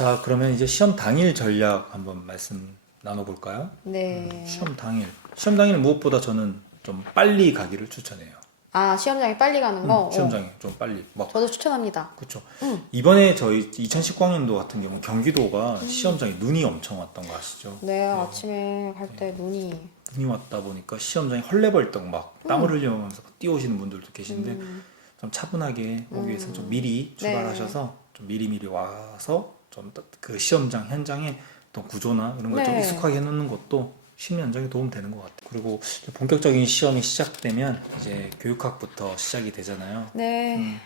자, 그러면 이제 시험 당일 전략 한번 말씀 나눠볼까요? 네. 시험 당일. 시험 당일은 무엇보다 저는 좀 빨리 가기를 추천해요. 아, 시험장에 빨리 가는 거? 시험장에 좀 빨리. 막, 저도 추천합니다. 그쵸. 응. 이번에 저희 2019학년도 같은 경우 경기도가 시험장에 눈이 엄청 왔던 거 아시죠? 네, 아침에 갈 때 눈이. 눈이 왔다 보니까 시험장에 헐레벌떡 막 땀을 흘려면서 뛰어오시는 분들도 계신데 좀 차분하게 오기 위해서 좀 미리 출발하셔서 좀 미리미리 와서 좀 그 시험장 현장에 또 구조나 이런 걸 좀 네. 익숙하게 해놓는 것도 심리 안정에 도움 되는 것 같아요. 그리고 본격적인 시험이 시작되면 이제 교육학부터 시작이 되잖아요. 네.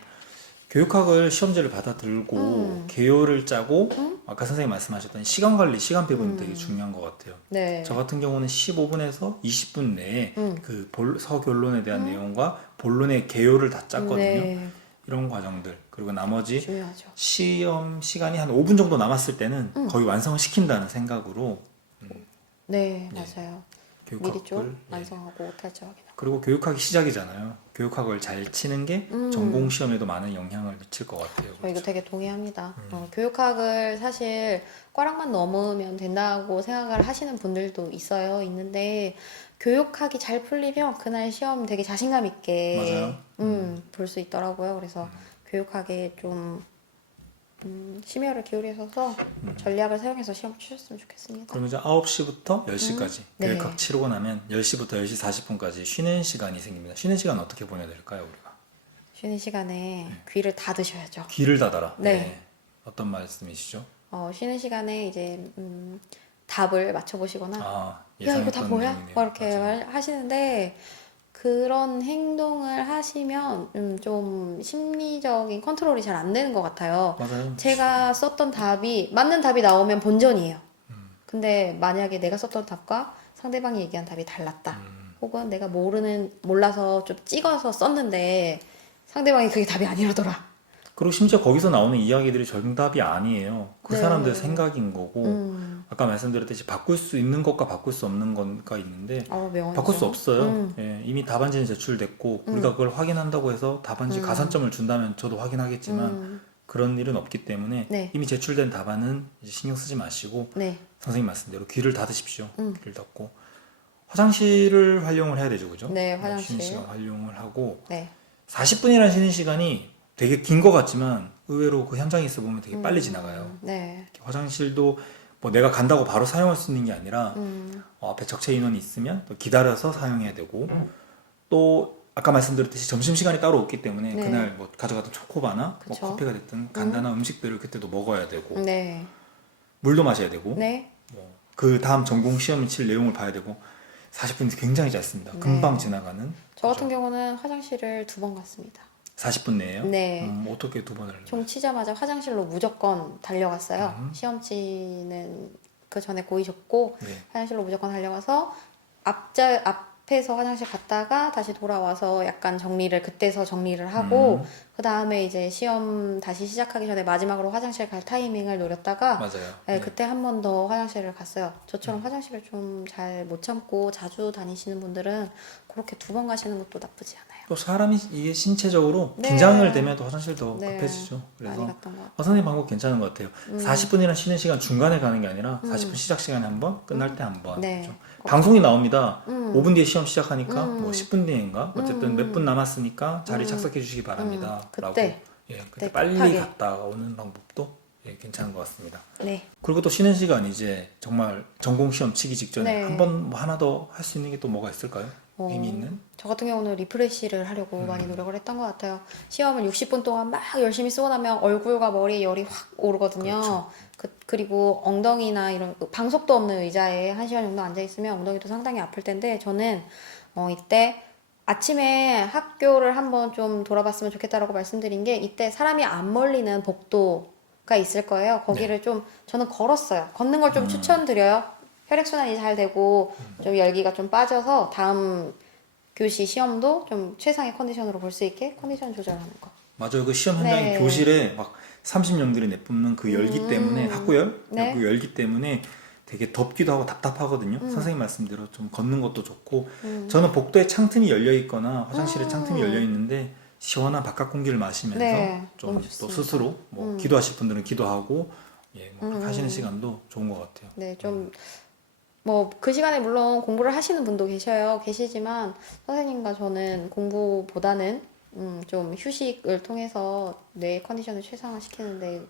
교육학을 시험지를 받아들고 개요를 짜고 아까 선생님 말씀하셨던 시간 관리, 시간 배분이 되게 중요한 것 같아요. 네. 저 같은 경우는 15분에서 20분 내에 그 서결론에 대한 내용과 본론의 개요를 다 짰거든요. 네. 이런 과정들 그리고 나머지 중요하죠. 시험 시간이 한 5분 정도 남았을 때는 거의 완성을 시킨다는 생각으로 네, 맞아요. 미리 교육학을 좀 완성하고 탈지 확인하고. 그리고 교육학이 시작이잖아요. 교육학을 잘 치는 게 전공 시험에도 많은 영향을 미칠 것 같아요. 저 이거 되게 동의합니다. 교육학을 사실 꽈락만 넘으면 된다고 생각을 하시는 분들도 있는데 교육학이 잘 풀리면 그날 시험 되게 자신감 있게 볼 수 있더라고요. 그래서 교육학에 좀 심혈을 기울이셔서 전략을 사용해서 시험 치셨으면 좋겠습니다. 그럼 이제 9시부터 10시까지 네. 교육학 치르고 나면 10시부터 10시 40분까지 쉬는 시간이 생깁니다. 쉬는 시간 어떻게 보내야 될까요, 우리가? 쉬는 시간에 귀를 닫으셔야죠. 귀를 닫아라. 네. 어떤 말씀이시죠? 쉬는 시간에 이제 답을 맞춰보시거나 아, 야 이거 다 예상했던 뭐야? 내용이네요. 막 이렇게 맞아요. 하시는데 그런 행동을 하시면 좀 심리적인 컨트롤이 잘 안 되는 것 같아요. 맞아요. 제가 썼던 답이 맞는 답이 나오면 본전이에요. 근데 만약에 내가 썼던 답과 상대방이 얘기한 답이 달랐다. 혹은 내가 몰라서 좀 찍어서 썼는데 상대방이 그게 답이 아니라더라. 그리고 심지어 거기서 나오는 이야기들이 정답이 아니에요. 그 네. 사람들의 생각인 거고 아까 말씀드렸듯이 바꿀 수 있는 것과 바꿀 수 없는 것가 있는데 명언이죠. 바꿀 수 없어요. 예, 이미 답안지는 제출됐고 우리가 그걸 확인한다고 해서 답안지 가산점을 준다면 저도 확인하겠지만 그런 일은 없기 때문에 네. 이미 제출된 답안은 이제 신경 쓰지 마시고 네. 선생님 말씀대로 귀를 닫으십시오. 귀를 닫고 화장실을 활용을 해야 되죠, 그죠? 네, 화장실. 쉬는 시간 활용을 하고 네. 40분이라는 쉬는 시간이 되게 긴 것 같지만 의외로 그 현장에 있어 보면 되게 빨리 지나가요. 네. 화장실도 뭐 내가 간다고 바로 사용할 수 있는 게 아니라 앞에 적체 인원이 있으면 또 기다려서 사용해야 되고 또 아까 말씀드렸듯이 점심시간이 따로 없기 때문에 네. 그날 뭐 가져갔던 초코바나 뭐 그쵸. 커피가 됐든 간단한 음식들을 그때도 먹어야 되고 네. 물도 마셔야 되고 네. 그 다음 전공 시험을 칠 내용을 봐야 되고 40분이 굉장히 짧습니다. 금방 지나가는. 저 같은 경우는 화장실을 2번 갔습니다. 40분 내에요? 네. 어떻게 2번을? 총 치자마자 화장실로 무조건 달려갔어요. 시험지는 그 전에 고이 적고 네. 화장실로 무조건 달려가서 앞에서 화장실 갔다가 다시 돌아와서 약간 그때서 정리를 하고 그 다음에 이제 시험 다시 시작하기 전에 마지막으로 화장실 갈 타이밍을 노렸다가 맞아요. 네, 그때 한 번 더 화장실을 갔어요. 저처럼 화장실을 좀 잘 못 참고 자주 다니시는 분들은 그렇게 2번 가시는 것도 나쁘지 않아요. 또 사람이 이게 신체적으로 네. 긴장을 되면 또 화장실 더 네. 급해지죠. 많이 그래서 갔던 것 같아요. 선생님 방법 괜찮은 것 같아요. 40분이나 쉬는 시간 중간에 가는 게 아니라 40분 시작 시간에 한 번, 끝날 때 한 번. 네. 그렇죠? 방송이 나옵니다. 5분 뒤에 시험 시작하니까 뭐 10분 뒤인가 어쨌든 몇 분 남았으니까 자리 착석해 주시기 바랍니다. 라고 그때 그때 빨리 급하게. 갔다 오는 방법도 괜찮은 것 같습니다. 네. 그리고 또 쉬는 시간 이제 정말 전공 시험 치기 직전에 네. 한 번 뭐 하나 더 할 수 있는 게 또 뭐가 있을까요? 의미 있는? 저 같은 경우는 리프레시를 하려고 많이 노력을 했던 것 같아요. 시험을 60분 동안 막 열심히 쓰고 나면 얼굴과 머리에 열이 확 오르거든요. 그렇죠. 그리고 엉덩이나 이런 방석도 없는 의자에 1시간 정도 앉아있으면 엉덩이도 상당히 아플 텐데 저는 이때 아침에 학교를 한번 좀 돌아봤으면 좋겠다라고 말씀드린 게 이때 사람이 안 몰리는 복도가 있을 거예요. 거기를 좀 저는 걸었어요. 걷는 걸 좀 추천드려요. 혈액순환이 잘 되고 좀 열기가 좀 빠져서 다음 교시 시험도 좀 최상의 컨디션으로 볼 수 있게 컨디션 조절하는 거. 맞아요. 그 시험 현장에 네. 교실에 막 30명들이 내뿜는 그 열기 때문에 학구열? 네. 그 열기 때문에 되게 덥기도 하고 답답하거든요. 선생님 말씀대로 좀 걷는 것도 좋고 저는 복도에 창틀이 열려 있거나 화장실에 창틀이 열려 있는데 시원한 바깥 공기를 마시면서 네, 좀 너무 또 좋습니다. 스스로 뭐 기도하실 분들은 기도하고 예, 뭐 그렇게 하시는 시간도 좋은 것 같아요. 네, 좀 뭐 그 시간에 물론 공부를 하시는 분도 계시지만 선생님과 저는 공부보다는 좀 휴식을 통해서 뇌 컨디션을 최상화시키는데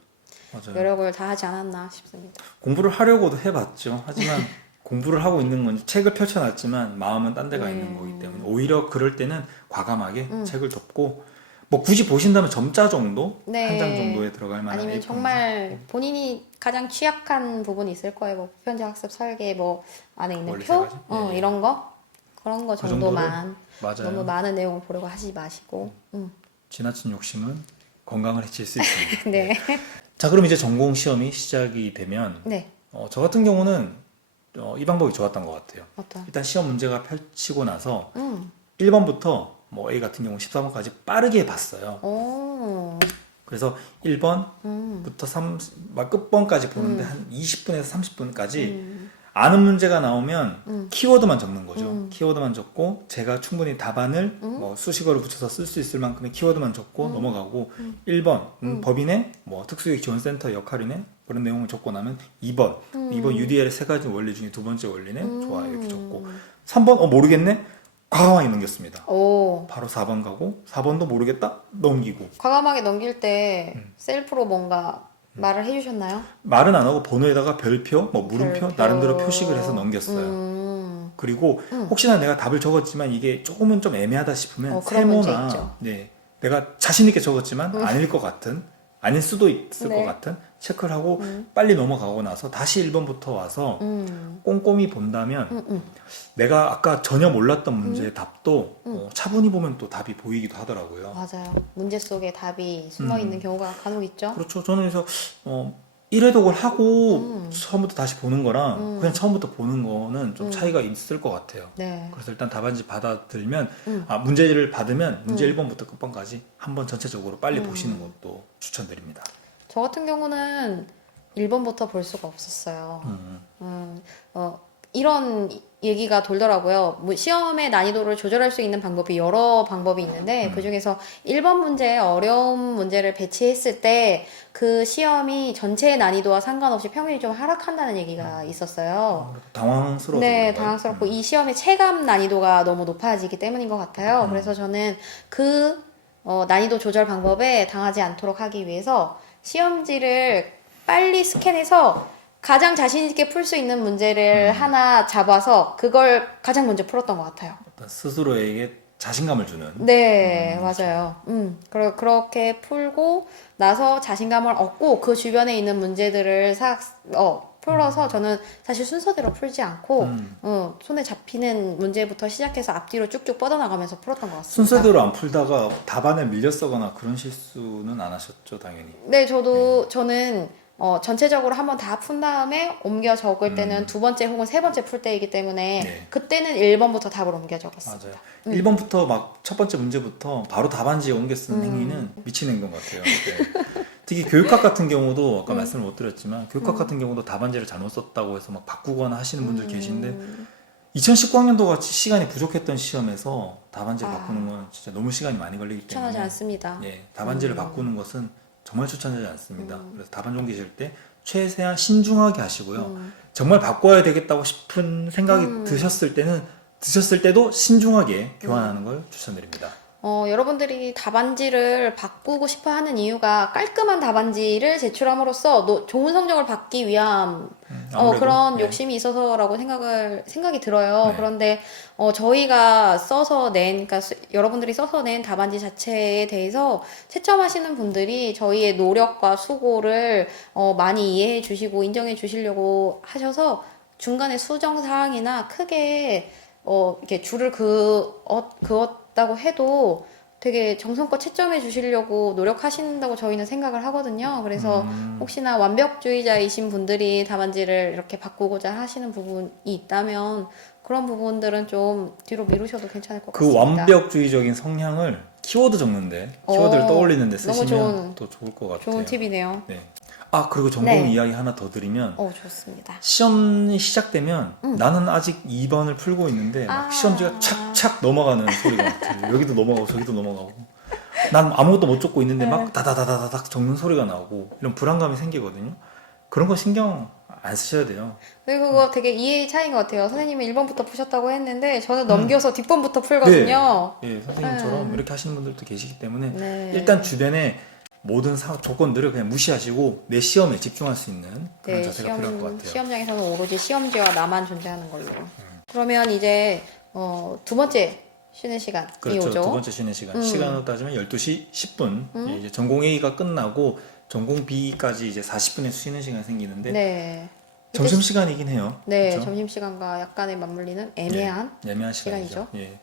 맞아요. 노력을 다하지 않았나 싶습니다. 공부를 하려고도 해봤죠. 하지만 공부를 하고 있는 건 책을 펼쳐놨지만 마음은 딴 데가 있는 거기 때문에 오히려 그럴 때는 과감하게 책을 덮고 뭐 굳이 보신다면 점자 정도? 네. 한 장 정도에 들어갈 만한 아니면 A4 정말 본인이 가장 취약한 부분이 있을 거예요. 뭐 보편적 학습 설계 뭐 안에 있는 원리 표, 세 가지? 예. 이런 거 그런 거 그 정도만 맞아요. 너무 많은 내용을 보려고 하지 마시고. 지나친 욕심은 건강을 해칠 수 있습니다. 네. 자, 그럼 이제 전공 시험이 시작이 되면 네. 저 같은 경우는 이 방법이 좋았던 것 같아요. 어떤? 일단 시험 문제가 펼치고 나서 음. 1번부터 뭐 A 같은 경우 14번까지 빠르게 봤어요. 오. 그래서 1번부터 끝번까지 보는데 한 20분에서 30분까지 아는 문제가 나오면 키워드만 적는 거죠. 키워드만 적고 제가 충분히 답안을 뭐 수식어를 붙여서 쓸 수 있을 만큼의 키워드만 적고 넘어가고 1번 법인의 뭐 특수교육 지원센터 역할이네 그런 내용을 적고 나면 2번 UDL의 세 가지 원리 중에 두 번째 원리네 좋아 이렇게 적고 3번 모르겠네 과감하게 넘겼습니다. 오. 바로 4번 가고 4번도 모르겠다 넘기고 과감하게 넘길 때 셀프로 뭔가 말을 해주셨나요? 말은 안 하고 번호에다가 별표, 뭐 물음표 별표. 나름대로 표식을 해서 넘겼어요. 그리고 혹시나 내가 답을 적었지만 이게 조금은 좀 애매하다 싶으면 그런 문제 세모나 있죠. 네, 내가 자신 있게 적었지만 아닐 것 같은 아닐 수도 있을 네. 것 같은 체크를 하고 빨리 넘어가고 나서 다시 1번부터 와서 꼼꼼히 본다면 내가 아까 전혀 몰랐던 문제의 답도 차분히 보면 또 답이 보이기도 하더라고요. 맞아요. 문제 속에 답이 숨어 있는 경우가 간혹 있죠. 그렇죠. 저는 그래서 1회독을 하고 처음부터 다시 보는 거랑 그냥 처음부터 보는 거는 좀 차이가 있을 것 같아요. 네. 그래서 일단 답안지 받아들면 문제를 받으면 문제 1번부터 끝번까지 한번 전체적으로 빨리 보시는 것도 추천드립니다. 저 같은 경우는 1번부터 볼 수가 없었어요. 이런 얘기가 돌더라고요. 뭐 시험의 난이도를 조절할 수 있는 방법이 여러 방법이 있는데 그 중에서 1번 문제에 어려운 문제를 배치했을 때 그 시험이 전체의 난이도와 상관없이 평균이 좀 하락한다는 얘기가 있었어요. 당황스러워서 네, 그런가요? 당황스럽고 이 시험의 체감 난이도가 너무 높아지기 때문인 것 같아요. 그래서 저는 그 난이도 조절 방법에 당하지 않도록 하기 위해서 시험지를 빨리 스캔해서 가장 자신 있게 풀 수 있는 문제를 하나 잡아서 그걸 가장 먼저 풀었던 것 같아요. 어떤 스스로에게 자신감을 주는 네, 맞아요. 그렇게 풀고 나서 자신감을 얻고 그 주변에 있는 문제들을 풀어서 저는 사실 순서대로 풀지 않고 손에 잡히는 문제부터 시작해서 앞뒤로 쭉쭉 뻗어나가면서 풀었던 것 같습니다. 순서대로 안 풀다가 답안에 밀렸거나 그런 실수는 안 하셨죠, 당연히. 네, 저는 전체적으로 한번 다 푼 다음에 옮겨 적을 때는 두 번째 혹은 세 번째 풀 때이기 때문에 네. 그때는 1번부터 답을 옮겨 적었어요. 맞아요. 1번부터 막 첫 번째 문제부터 바로 답안지에 옮겨 쓰는 행위는 미친 행동 같아요. 네. 특히 교육학 같은 경우도 아까 말씀을 못 드렸지만 교육학 같은 경우도 답안지를 잘못 썼다고 해서 막 바꾸거나 하시는 분들 계신데 2019학년도 같이 시간이 부족했던 시험에서 답안지를 바꾸는 건 진짜 너무 시간이 많이 걸리기 때문에 추천하지 않습니다. 예, 답안지를 바꾸는 것은 정말 추천하지 않습니다. 그래서 답안 종기실 때 최대한 신중하게 하시고요. 정말 바꿔야 되겠다고 싶은 생각이 드셨을 때도 신중하게 교환하는 걸 추천드립니다. 여러분들이 답안지를 바꾸고 싶어 하는 이유가 깔끔한 답안지를 제출함으로써 좋은 성적을 받기 위한 아무래도, 그런 네. 욕심이 있어서라고 생각이 들어요. 네. 그런데 저희가 그러니까 여러분들이 써서 낸 답안지 자체에 대해서 채점하시는 분들이 저희의 노력과 수고를 많이 이해해 주시고 인정해 주시려고 하셔서 중간에 수정 사항이나 크게 이렇게 줄을 그었다고 해도 되게 정성껏 채점해 주시려고 노력하신다고 저희는 생각을 하거든요. 그래서 혹시나 완벽주의자이신 분들이 답안지를 이렇게 바꾸고자 하시는 부분이 있다면 그런 부분들은 좀 뒤로 미루셔도 괜찮을 것 그 같습니다. 완벽주의적인 성향을 키워드 적는데 키워드를 떠올리는데 너무 쓰시면 또 좋을 것 같아요. 좋은 팁이네요. 네. 그리고 전공 네. 이야기 하나 더 드리면 좋습니다. 시험이 시작되면 나는 아직 2번을 풀고 있는데 막 시험지가 착착 넘어가는 소리가 들려요. 여기도 넘어가고 저기도 넘어가고 난 아무것도 못 적고 있는데 막 다다다다닥 적는 소리가 나오고 이런 불안감이 생기거든요. 그런 거 신경 안 쓰셔야 돼요. 그리고 그거 되게 이해의 차이인 것 같아요. 선생님이 1번부터 푸셨다고 했는데 저는 넘겨서 뒷번부터 네. 풀거든요. 예, 선생님처럼 이렇게 하시는 분들도 계시기 때문에 네. 일단 주변에 모든 조건들을 그냥 무시하시고 내 시험에 집중할 수 있는 그런 네, 자세가 필요할 것 같아요. 시험장에서는 오로지 시험지와 나만 존재하는 걸로. 그러면 이제 두 번째 쉬는 시간이 그렇죠. 오죠. 두 번째 쉬는 시간. 시간으로 따지면 12시 10분. 예, 이제 전공 A가 끝나고 전공 B까지 이제 40분의 쉬는 시간이 생기는데 네. 점심 시간이긴 해요. 네, 그렇죠? 점심시간과 약간의 맞물리는 애매한 예, 애매한 시간이죠. 시간이죠. 예.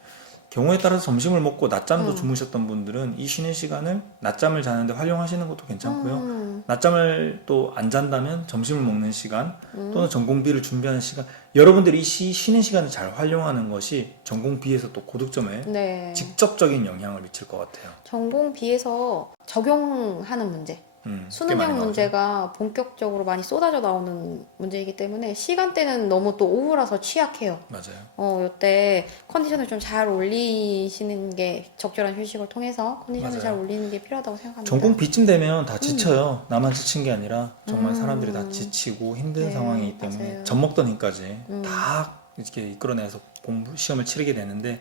경우에 따라서 점심을 먹고 낮잠도 주무셨던 분들은 이 쉬는 시간을 낮잠을 자는데 활용하시는 것도 괜찮고요. 낮잠을 또 안 잔다면 점심을 먹는 시간 또는 전공 B를 준비하는 시간, 여러분들이 이 쉬는 시간을 잘 활용하는 것이 전공 B에서 또 고득점에 네. 직접적인 영향을 미칠 것 같아요. 전공 B에서 적용하는 문제. 꽤 많이 수능형 나오죠. 문제가 본격적으로 많이 쏟아져 나오는 문제이기 때문에 시간대는 너무 또 오후라서 취약해요. 맞아요. 요때 컨디션을 좀 잘 올리시는 게 적절한 휴식을 통해서 컨디션을 맞아요. 잘 올리는 게 필요하다고 생각합니다. 전공 B쯤 되면 다 지쳐요. 나만 지친 게 아니라 정말 사람들이 다 지치고 힘든 네, 상황이기 때문에 맞아요. 젖먹던 힘까지 다 이렇게 이끌어내서 공부 시험을 치르게 되는데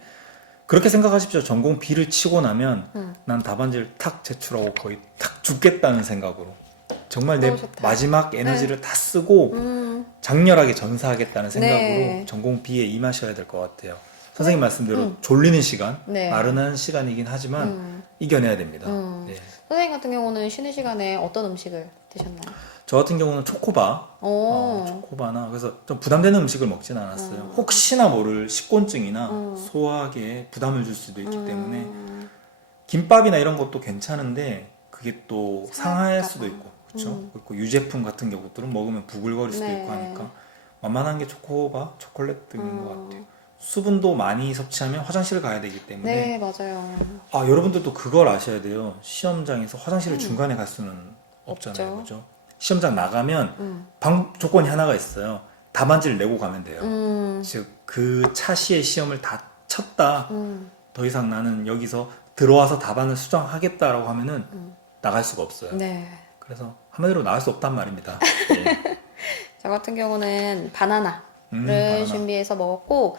그렇게 생각하십시오. 전공 B를 치고 나면 난 답안지를 탁 제출하고 거의 탁 죽겠다는 생각으로 정말 내 너무 좋다. 마지막 에너지를 다 쓰고 장렬하게 전사하겠다는 생각으로 네. 전공 B에 임하셔야 될 것 같아요. 선생님 말씀대로 졸리는 시간, 네. 나른한 시간이긴 하지만 이겨내야 됩니다. 예. 선생님 같은 경우는 쉬는 시간에 어떤 음식을 드셨나요? 저 같은 경우는 초코바, 오. 초코바나 그래서 좀 부담되는 음식을 먹진 않았어요. 혹시나 모를 식곤증이나 소화기에 부담을 줄 수도 있기 때문에 김밥이나 이런 것도 괜찮은데 그게 또 상할 수도 있고, 그렇죠? 그리고 유제품 같은 경우들은 먹으면 부글거릴 수도 네. 있고 하니까 만만한 게 초코바, 초콜릿 등인 것 같아요. 수분도 많이 섭취하면 화장실을 가야 되기 때문에 네, 맞아요. 여러분들도 그걸 아셔야 돼요. 시험장에서 화장실을 중간에 갈 수는 없잖아요. 없죠. 그죠? 시험장 나가면 조건이 하나가 있어요. 답안지를 내고 가면 돼요. 즉, 그 차시의 시험을 다 쳤다. 더 이상 나는 여기서 들어와서 답안을 수정하겠다라고 하면은 나갈 수가 없어요. 네. 그래서 한마디로 나갈 수 없단 말입니다. 예. 저 같은 경우는 바나나를 바나나. 준비해서 먹었고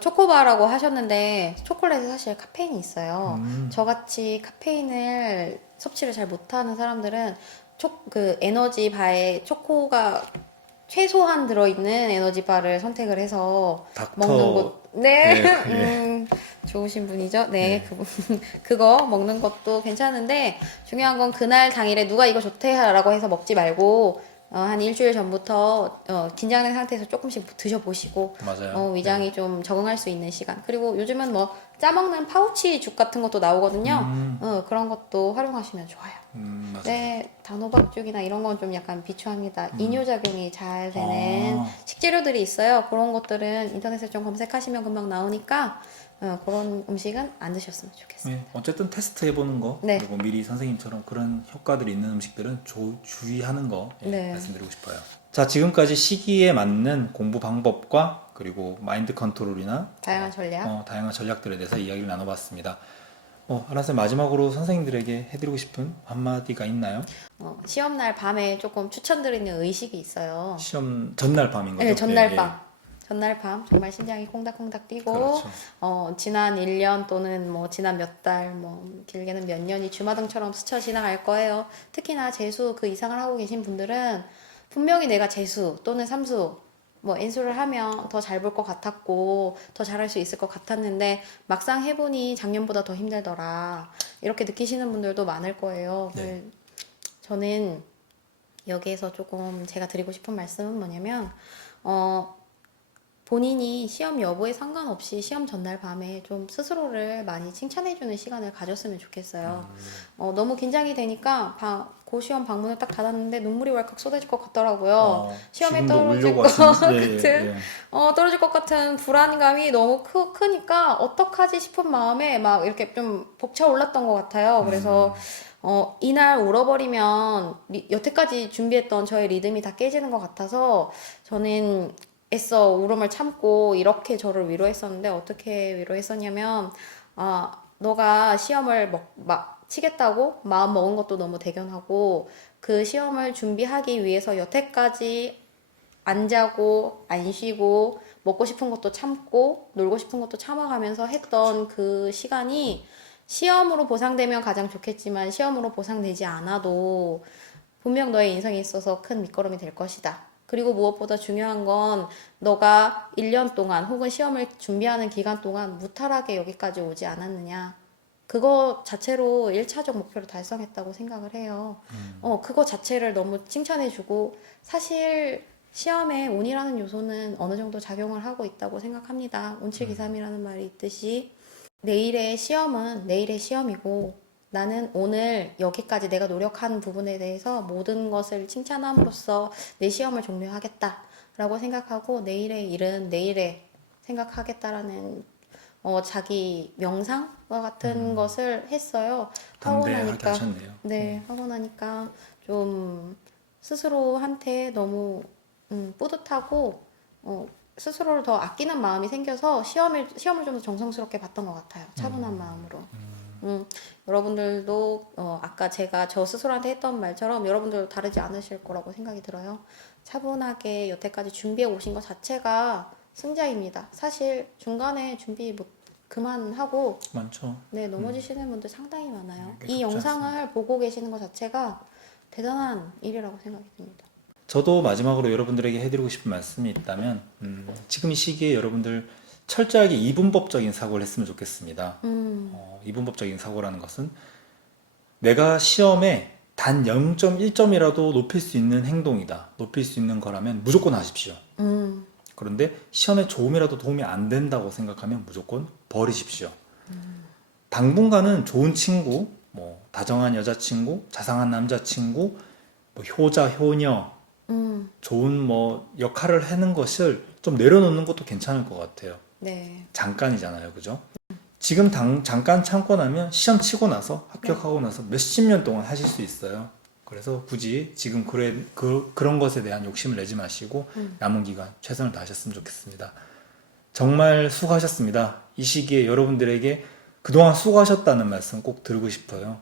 초코바라고 하셨는데 초콜릿에 사실 카페인이 있어요. 저같이 카페인을 섭취를 잘 못하는 사람들은 그 에너지 바에 초코가 최소한 들어있는 에너지 바를 선택을 해서 닥터. 먹는 것. 네, 예. 좋으신 분이죠. 네, 네. 그거 먹는 것도 괜찮은데 중요한 건 그날 당일에 누가 이거 좋대라고 해서 먹지 말고 한 일주일 전부터 긴장된 상태에서 조금씩 드셔보시고 맞아요. 위장이 좀 적응할 수 있는 시간. 그리고 요즘은 뭐 짜먹는 파우치 죽 같은 것도 나오거든요. 그런 것도 활용하시면 좋아요. 맞아요. 네, 단호박죽이나 이런 건 좀 약간 비추합니다. 이뇨작용이 잘 되는 식재료들이 있어요. 그런 것들은 인터넷에 좀 검색하시면 금방 나오니까 그런 음식은 안 드셨으면 좋겠어요. 네, 어쨌든 테스트 해보는 거 네. 그리고 미리 선생님처럼 그런 효과들이 있는 음식들은 주의하는 거 네. 말씀드리고 싶어요. 자, 지금까지 시기에 맞는 공부 방법과 그리고 마인드 컨트롤이나 다양한 전략. 다양한 전략들에 대해서 이야기를 나눠봤습니다. 아라쌤 마지막으로 선생님들에게 해드리고 싶은 한마디가 있나요? 시험날 밤에 조금 추천드리는 의식이 있어요. 시험 전날 밤인 거죠? 네, 전날 예, 예. 밤. 전날 밤 정말 심장이 콩닥콩닥 뛰고 그렇죠. 지난 1년 또는 뭐 지난 몇 달, 뭐 길게는 몇 년이 주마등처럼 스쳐 지나갈 거예요. 특히나 재수 그 이상을 하고 계신 분들은 분명히 내가 재수 또는 삼수 뭐 N수를 하면 더 잘 볼 것 같았고 더 잘할 수 있을 것 같았는데 막상 해보니 작년보다 더 힘들더라. 이렇게 느끼시는 분들도 많을 거예요. 네. 저는 여기에서 조금 제가 드리고 싶은 말씀은 뭐냐면 본인이 시험 여부에 상관없이 시험 전날 밤에 좀 스스로를 많이 칭찬해주는 시간을 가졌으면 좋겠어요. 너무 긴장이 되니까 고시원 방문을 딱 닫았는데 눈물이 왈칵 쏟아질 것 같더라고요. 시험에 지금도 떨어질 울려고 것 하시는- 같은 떨어질 것 같은 불안감이 너무 크니까 어떡하지 싶은 마음에 막 이렇게 좀 벅차올랐던 것 같아요. 그래서 이날 울어버리면 여태까지 준비했던 저의 리듬이 다 깨지는 것 같아서 저는 애써 울음을 참고 이렇게 저를 위로했었는데 어떻게 위로했었냐면 너가 시험을 막 치겠다고 마음 먹은 것도 너무 대견하고 그 시험을 준비하기 위해서 여태까지 안 자고 안 쉬고 먹고 싶은 것도 참고 놀고 싶은 것도 참아가면서 했던 그 시간이 시험으로 보상되면 가장 좋겠지만 시험으로 보상되지 않아도 분명 너의 인생에 있어서 큰 밑거름이 될 것이다. 그리고 무엇보다 중요한 건 너가 1년 동안 혹은 시험을 준비하는 기간 동안 무탈하게 여기까지 오지 않았느냐. 그거 자체로 1차적 목표를 달성했다고 생각을 해요. 그거 자체를 너무 칭찬해주고 사실 시험에 운이라는 요소는 어느 정도 작용을 하고 있다고 생각합니다. 운칠기삼이라는 말이 있듯이 내일의 시험은 내일의 시험이고 나는 오늘 여기까지 내가 노력한 부분에 대해서 모든 것을 칭찬함으로써 내 시험을 종료하겠다라고 생각하고 내일의 일은 내일에 생각하겠다라는 자기 명상과 같은 것을 했어요. 하고 담대하게 나니까 하셨네요. 네, 하고 나니까 좀 스스로한테 너무 뿌듯하고 스스로를 더 아끼는 마음이 생겨서 시험을 좀 더 정성스럽게 봤던 것 같아요. 차분한 마음으로. 여러분들도 아까 제가 저 스스로한테 했던 말처럼 여러분들도 다르지 않으실 거라고 생각이 들어요. 차분하게 여태까지 준비해 오신 것 자체가 승자입니다. 사실 중간에 준비 그만하고 많죠. 네, 넘어지시는 분들 상당히 많아요. 네, 이 그렇지 영상을 보고 계시는 것 자체가 대단한 일이라고 생각이 듭니다. 저도 마지막으로 여러분들에게 해드리고 싶은 말씀이 있다면 지금 이 시기에 여러분들 철저하게 이분법적인 사고를 했으면 좋겠습니다. 이분법적인 사고라는 것은 내가 시험에 단 0.1점이라도 높일 수 있는 행동이다. 높일 수 있는 거라면 무조건 하십시오. 그런데 시험에 조금이라도 도움이 안 된다고 생각하면 무조건 버리십시오. 당분간은 좋은 친구, 뭐 다정한 여자친구, 자상한 남자친구, 뭐 효자, 효녀, 좋은 뭐 역할을 하는 것을 좀 내려놓는 것도 괜찮을 것 같아요. 네. 잠깐이잖아요, 그죠? 지금 잠깐 참고 나면 시험 치고 나서 합격하고 나서 몇십 년 동안 하실 수 있어요. 그래서 굳이 지금 그런 것에 대한 욕심을 내지 마시고 남은 기간 최선을 다하셨으면 좋겠습니다. 정말 수고하셨습니다. 이 시기에 여러분들에게 그동안 수고하셨다는 말씀 꼭 드리고 싶어요.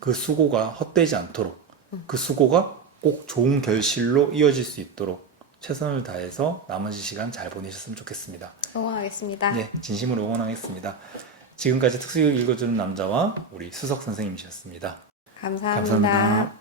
그 수고가 헛되지 않도록, 그 수고가 꼭 좋은 결실로 이어질 수 있도록 최선을 다해서 나머지 시간 잘 보내셨으면 좋겠습니다. 응원하겠습니다. 네, 진심으로 응원하겠습니다. 지금까지 특수교육 읽어주는 남자와 우리 수석 선생님이셨습니다. 감사합니다. 감사합니다.